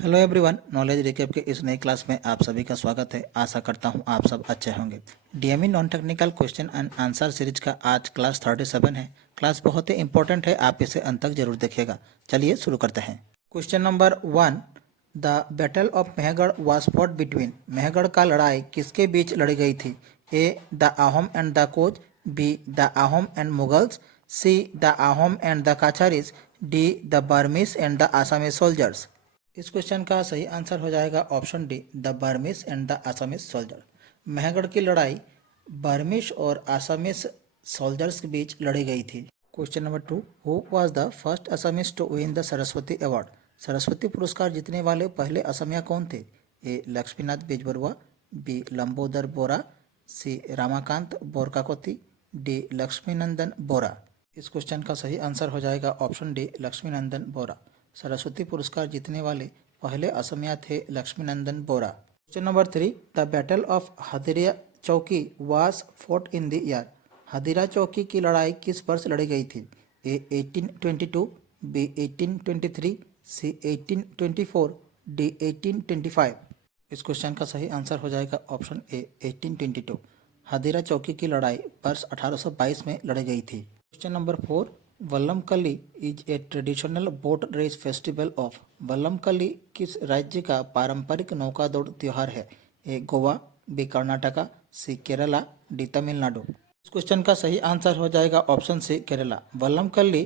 Hello everyone, knowledge recap के इस नई क्लास में आप सभी का स्वागत है। आशा करता हूं आप सब अच्छे होंगे। DME non technical question and answer series का आज क्लास 37 है। क्लास बहुत ही इंपॉर्टेंट है, आप इसे अंत तक जरूर देखिएगा। चलिए शुरू करते हैं। Question number 1, the battle of Mehgarh was fought between. Mehgarh का लड़ाई किसके बीच लड़ी गई थी? A the Ahom and the Koch, B the Ahom and Mughals, C the Ahom and the Kacharis, D the Burmese and the Assamese soldiers. इस क्वेश्चन का सही आंसर हो जाएगा option D, the Burmese and the Assamese soldier. Mehgarh की लड़ाई बर्मिश और आसामीज सोल्जर्स के बीच लड़ी गई थी। Question number 2, who was the first Assamese to win the Saraswati award. Saraswati पुरस्कार जीतने वाले पहले असमिया कौन थे? A Lakshminath Bezbaruah, B Lambodar Bora, C Ramakanta Borkakoti, D Lakshminandan Bora. इस क्वेश्चन का सही आंसर हो जाएगा ऑप्शन डी, लक्ष्मीनंदन बोरा। सरस्वती पुरस्कार जीतने वाले पहले असमिया थे Lakshminandan Bora. Question number 3, the battle of Hadira Chowki was fought in the year. हदिरा चौकी की लड़ाई किस वर्ष लड़ी गई थी? ए 1822, बी 1823, सी 1824, डी 1825। इस क्वेश्चन का सही आंसर हो जाएगा ऑप्शन ए, 1822। हदिरा चौकी की लड़ाई वर्ष 1822 में लड़ी गई थी। Question number 4, Vallamkali is a traditional boat race festival of. Vallamkali किस राज्य का पारंपरिक नौका दौड़ त्योहार है? A Goa, B Karnataka, C Kerala, D Tamil Nadu. इस क्वेश्चन का सही आंसर हो जाएगा ऑप्शन सी, केरला। वल्लमकल्ली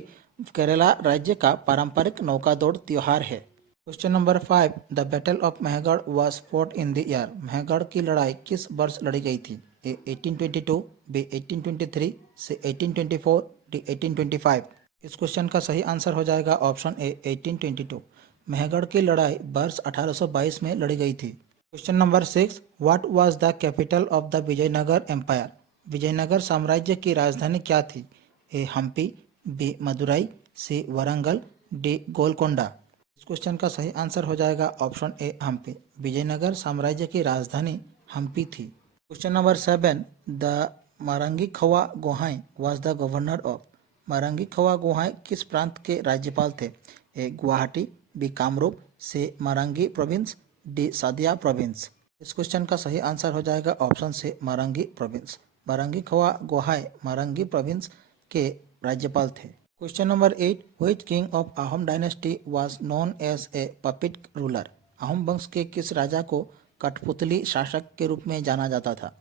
केरला राज्य का पारंपरिक नौका दौड़ त्योहार है। Question number 5, the battle of Mehgarh was fought in the year. Mehgarh की लड़ाई किस वर्ष लड़ी गई थी? ए 1822, बी 1823, सी 1824, डी 1825। इस क्वेश्चन का सही आंसर हो जाएगा ऑप्शन ए, 1822। मेहगढ़ की लड़ाई वर्ष 1822 में लड़ी गई थी। Question number 6, what was the capital of the Vijayanagara empire. Vijayanagara साम्राज्य की राजधानी क्या थी? A Hampi, B Madurai, C Warangal, D Golconda. इस क्वेश्चन का सही आंसर हो जाएगा ऑप्शन ए, हम्पी। विजयनगर साम्राज्य की राजधानी हम्पी थी। क्वेश्चन नंबर 7, द मारंगी खवा गोहाई वाज द गवर्नर ऑफ। मारंगी खवा गोहाई किस प्रांत के राज्यपाल थे? ए गुवाहाटी, बी कामरूप, सी मारंगी प्रोविंस, डी सादिया प्रोविंस। इस क्वेश्चन का सही आंसर हो जाएगा ऑप्शन से, मारंगी प्रोविंस। मारंगी खवा गोहाई मारंगी प्रोविंस के राज्यपाल थे। Question number 8, which king of Ahom dynasty was known as a puppet ruler. Ahom वंश के किस राजा को कठपुतली शासक के रूप में जाना जाता था?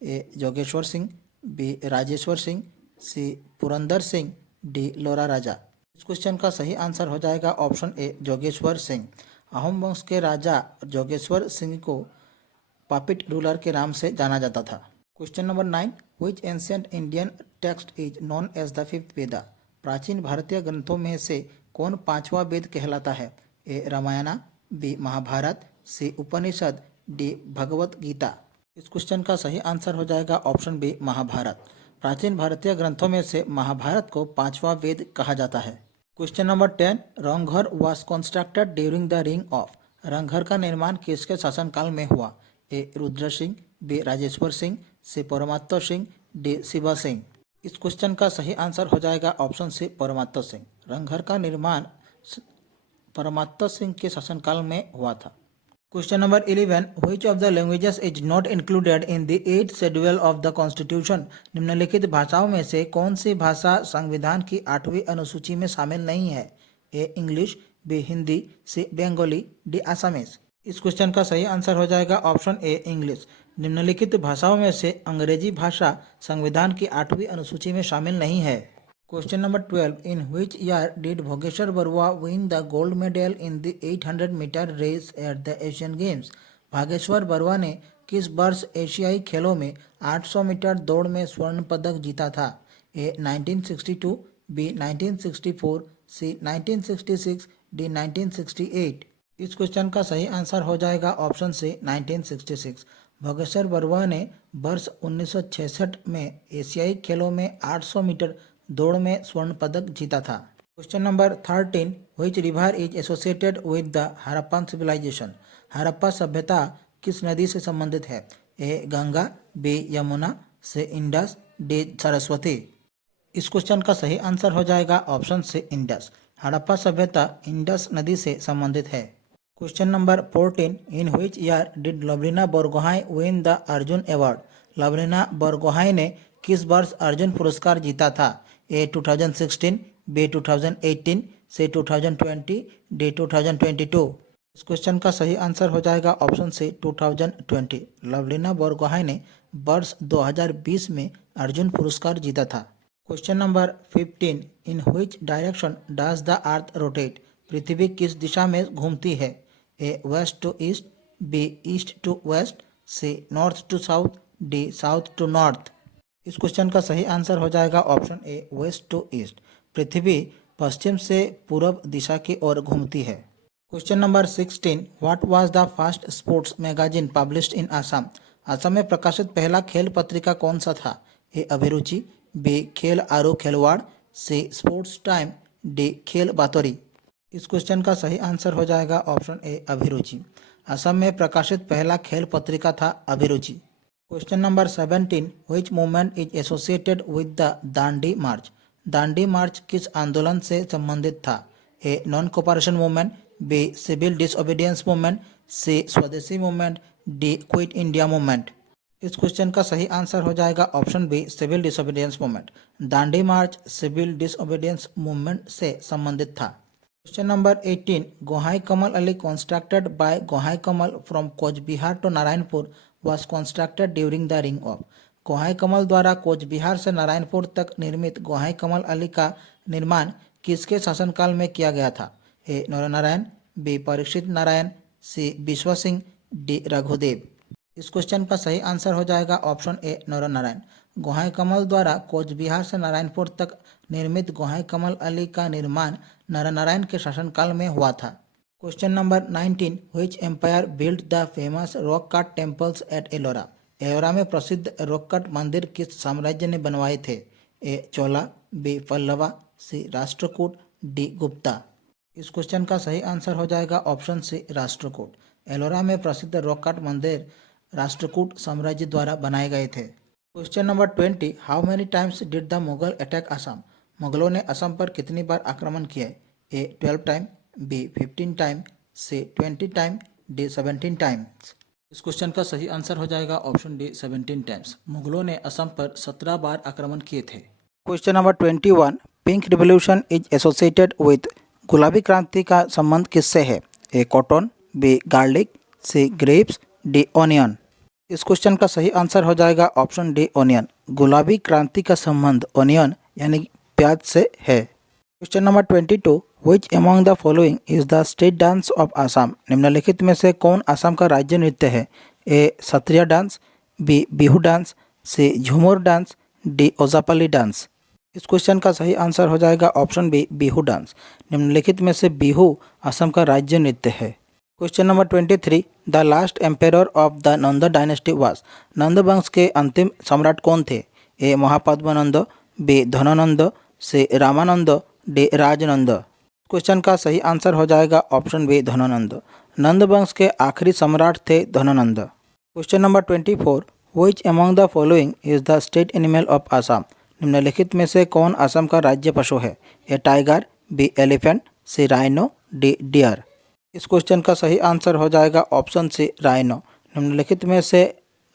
ए जोगेश्वर सिंह, बी राजेश्वर सिंह, सी पुरंदर सिंह, डी लोरा राजा। इस क्वेश्चन का सही आंसर हो जाएगा ऑप्शन ए, जोगेश्वर सिंह। आहम वंश के राजा जोगेश्वर सिंह को पपिट रूलर के नाम से जाना जाता था। Question number 9, which ancient Indian text is known as the fifth Veda. प्राचीन भारतीय ग्रंथों में से कौन पांचवा वेद कहलाता है? ए रामायणा, बी महाभारत, सी उपनिषद, डी भगवत गीता। इस क्वेश्चन का सही आंसर हो जाएगा ऑप्शन बी, महाभारत। प्राचीन भारतीय ग्रंथों में से महाभारत को पांचवा वेद कहा जाता है। Question number 10, Rang Ghar was constructed during the रिंग ऑफ। रंगघर का निर्माण किसके शासनकाल में हुआ? A Rudra Singha, B Rajeswar Singha, C Pramatta Singha, D Shiva Singha. इस क्वेश्चन का सही आंसर हो जाएगा ऑप्शन सी, परमात्तो सिंह। रंगघर का निर्माण परमात्तो सिंह के शासनकाल में हुआ था। Question number 11, which of the languages is not included in the 8th schedule of the constitution. निम्नलिखित भाषाओं में से कौन सी भाषा संविधान की 8वीं अनुसूची में शामिल नहीं है? ए इंग्लिश, बी हिंदी, सी बंगाली, डी आसामीज। इस क्वेश्चन का सही आंसर हो जाएगा ऑप्शन ए, इंग्लिश। निम्नलिखित भाषाओं में से अंग्रेजी भाषा संविधान की 8वीं अनुसूची में शामिल नहीं है। Question number 12, in which year did Bhogeswar Baruah win the gold medal in the 800 metre race at the Asian games. Bhageshwar Baruah ने किस वर्ष एशियाई खेलों में 800 मीटर दौड़ में स्वर्ण पदक जीता था? ए 1962, बी 1964, सी 1966, डी 1968। इस क्वेश्चन का सही आंसर हो जाएगा ऑप्शन से, 1966। भोगेश्वर बरुआ ने वर्ष 1966 में एशियाई खेलों में 800 मीटर दौड़ में स्वर्ण पदक जीता था। Question number 13, which river is associated with the Harappan civilisation. Harappa सभ्यता किस नदी से संबंधित है? ए गंगा, बी यमुना, से इंडस, डी सरस्वती। इस क्वेश्चन का सही आंसर हो जाएगा ऑप्शन से, इंडस। हड़प्पा सभ्यता इंडस नदी से संबंधित है। Question number 14, in which year did Lovlina Bargohai win the Arjun award? Lovlina Bargohai ने किस वर्ष अर्जुन पुरस्कार जीता था? ए 2016, बी 2018, सी 2020, डी 2022। इस क्वेश्चन का सही आंसर हो जाएगा ऑप्शन सी 2020। लवलीना बरगोहाई ने वर्ष 2020 में अर्जुन पुरस्कार जीता था। Question number 15, in which direction does the earth rotate? पृथ्वी किस दिशा में घूमती है? A west to east, B east to west, C north to south, D south to north. इस क्वेश्चन का सही आंसर हो जाएगा option A west to east. पृथ्वी पश्चिम से पूर्व दिशा की ओर घूमती है। Question number 16, what was the first sports magazine published in Assam? Assam में प्रकाशित पहला खेल पत्रिका कौन सा था? ए अभिरुचि, बी खेल आरो खेलवाड़, सी स्पोर्ट्स टाइम, डी खेल बातोरी। इस क्वेश्चन का सही आंसर हो जाएगा ऑप्शन ए अभिरुचि। असम में प्रकाशित पहला खेल पत्रिका था Abhiruchi. Question number 17, which movement is associated with the Dandi march? Dandi march किस आंदोलन से संबंधित था? A non cooperation movement, B civil disobedience movement, C swadeshi movement, D quit India movement. इस क्वेश्चन का सही आंसर हो जाएगा option B civil disobedience movement. Dandi march civil disobedience movement से संबंधित था। Question number 18, Gohain Kamal Ali constructed by Gohain Kamal from Koch Bihar to Narayanpur was constructed during the reign of? Gohain Kamal द्वारा कोच बिहार से नारायणपुर तक निर्मित गोहाई कमल अली का निर्माण किसके शासनकाल में किया गया था? ए नरनारायण, बी परीक्षित नारायण, सी विश्व सिंह, डी रघुदेव। इस क्वेश्चन का सही आंसर हो जाएगा ऑप्शन ए नरनारायण। गोहाई कमल द्वारा कोच बिहार से नारायणपुर तक निर्मित गोहाई कमल अली का निर्माण नरनारायण के शासनकाल में हुआ था। Question number 19, which empire build the famous rock cut temples at Ellora? Ellora में प्रसिद्ध रॉक कट मंदिर किस साम्राज्य ने बनवाए थे? ए चोला, बी पल्लवा, सी राष्ट्रकूट, डी गुप्ता। इस क्वेश्चन का सही आंसर हो जाएगा ऑप्शन सी राष्ट्रकूट। एलोरा में प्रसिद्ध रॉक कट मंदिर राष्ट्रकूट साम्राज्य द्वारा बनाए गए थे। Question number 20, how many times did the Mughal attack Assam? मुगलों ने असम पर कितनी बार आक्रमण किया? ए 12 टाइम, बी 15 टाइम, सी 20 टाइम, डी 17 टाइम्स। इस क्वेश्चन का सही आंसर हो जाएगा ऑप्शन डी 17 टाइम्स। मुगलों ने असम पर 17 बार आक्रमण किए थे। Question number 21, pink revolution is associated with? गुलाबी क्रांति का संबंध किससे है? ए कॉटन, बी गार्लिक, सी ग्रेप्स, डी ऑनियन। इस क्वेश्चन का सही आंसर हो जाएगा ऑप्शन डी ऑनियन। गुलाबी क्रांति का संबंध ऑनियन यानी प्याज से है। Question number 22, which among the following is the state dance of Assam? निम्नलिखित में से कौन असम का राज्य नृत्य है? A Sattriya dance, B Bihu dance, C Jhumur dance, D Ojapali dance. इस क्वेश्चन का सही आंसर हो जाएगा ऑप्शन बी बिहू डांस। निम्नलिखित में से बिहू असम का राज्य नृत्य है। Question number 23, the last emperor of the Nanda dynasty was? Nanda वंश के अंतिम सम्राट कौन थे? A Mahapadmananda, B Dhanananda, C Ramananda, D Rajananda. Question का सही आंसर हो जाएगा ऑप्शन बी धनानंद। नंद वंश के आखिरी सम्राट थे Dhanananda. Question number 24, which among the following is the state animal of Assam? निम्नलिखित में से कौन असम का राज्य पशु है? ए टाइगर, बी एलिफेंट, सी राइनो, डी डियर। इस क्वेश्चन का सही आंसर हो जाएगा ऑप्शन सी राइनो। निम्नलिखित में से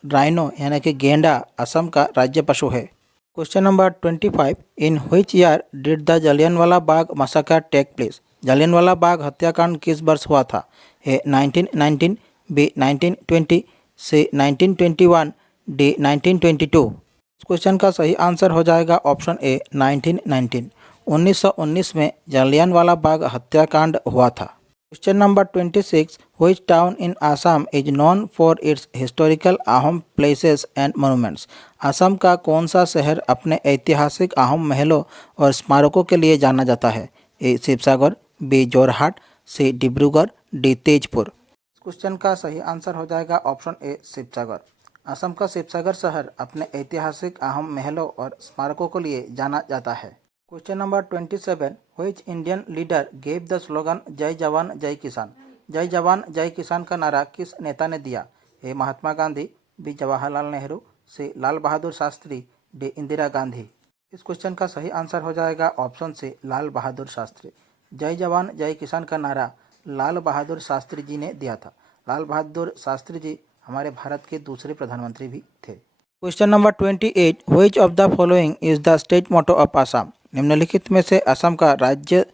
राइनो यानी कि गेंडा असम का राज्य पशु है। Question number 25, in which year did the Jallianwala Bagh massacre take place? Jallianwala Bagh हत्याकांड किस वर्ष हुआ था? A 1919, B 1920, C 1921, D 1922। इस क्वेश्चन का सही आंसर हो जाएगा ऑप्शन ए 1919। 1919 में जलियांवाला बाग हत्याकांड हुआ था। Question number 26, which town in Assam is known for its historical आहम प्लेसेस एंड मोनूमेंट्स? असम का कौन सा शहर अपने ऐतिहासिक आहम महलों और स्मारकों के लिए जाना जाता है? ए शिवसागर, बी जोरहाट, सी डिब्रूगढ़, डी तेजपुर। इस क्वेश्चन का सही आंसर हो जाएगा ऑप्शन ए शिवसागर। असम का शिवसागर शहर अपने ऐतिहासिक आहम महलों और स्मारकों के लिए जाना जाता है। Question number 27, which Indian leader gave the slogan जय जवान जय किसान? जय जवान जय किसान का नारा किस नेता ने दिया? ए महात्मा गांधी, बी जवाहरलाल नेहरू, सी लाल बहादुर शास्त्री, डी इंदिरा गांधी। इस क्वेश्चन का सही आंसर हो जाएगा ऑप्शन सी लाल बहादुर शास्त्री। जय जवान जय किसान का नारा लाल बहादुर शास्त्री जी ने दिया था। लाल बहादुर शास्त्री जी हमारे भारत के दूसरे प्रधानमंत्री भी थे। Question number 28, which of the following is the state motto of Assam? निम्नलिखित में से असम का राज्य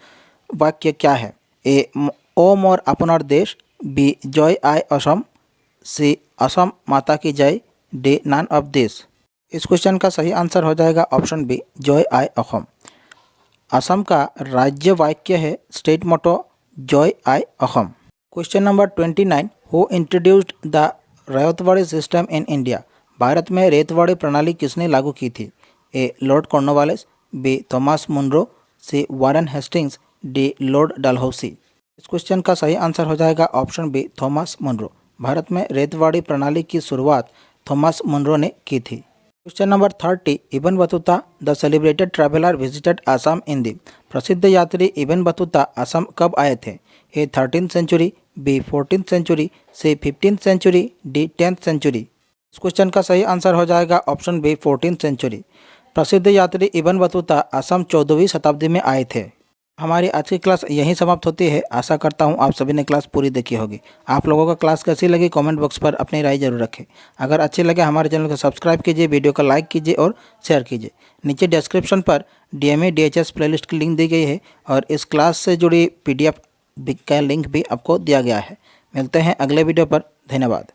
वाक्य क्या है? ए ओ मोर अपनार देश, बी जय आई असम, सी असम माता की जय, डी नन ऑफ दिस। इस क्वेश्चन का सही आंसर हो जाएगा ऑप्शन बी जय आई असम। असम का राज्य वाक्य है state motto Joi Aai Assam. Question number 29, who introduced the Ryotwari system in India? भारत में रेतवाड़ी प्रणाली किसने लागू की थी? A Lord Cornwallis, B Thomas Munro, C Warren Hastings, D Lord Dalhousie. इस क्वेश्चन का सही आंसर हो जाएगा ऑप्शन बी थॉमस मुनरो। भारत में रेतवाड़ी प्रणाली की शुरुआत थॉमस मुनरो ने की थी। Question number 30, Ibn Battuta the celebrated traveller visited Assam in the? प्रसिद्ध यात्री इब्न बतूता असम कब आए थे? A 13th century, B 14th century, C 15th century, D 10th century. इस क्वेश्चन का सही आंसर हो जाएगा ऑप्शन बी 14th सेंचुरी। प्रसिद्ध यात्री इब्न बतूता असम 14वीं शताब्दी में आए थे। हमारी आज की क्लास यहीं समाप्त होती है। आशा करता हूँ आप सभी ने क्लास पूरी देखी होगी। आप लोगों को क्लास कैसी लगी कमेंट बॉक्स पर अपनी राय जरूर रखें। अगर अच्छी लगे हमारे चैनल को सब्सक्राइब कीजिए, वीडियो को लाइक कीजिए और शेयर कीजिए। नीचे डिस्क्रिप्शन पर DME DHS प्लेलिस्ट की लिंक दी गई है और इस क्लास से जुड़ी PDF का लिंक भी आपको दिया गया है। मिलते हैं अगले वीडियो पर। धन्यवाद।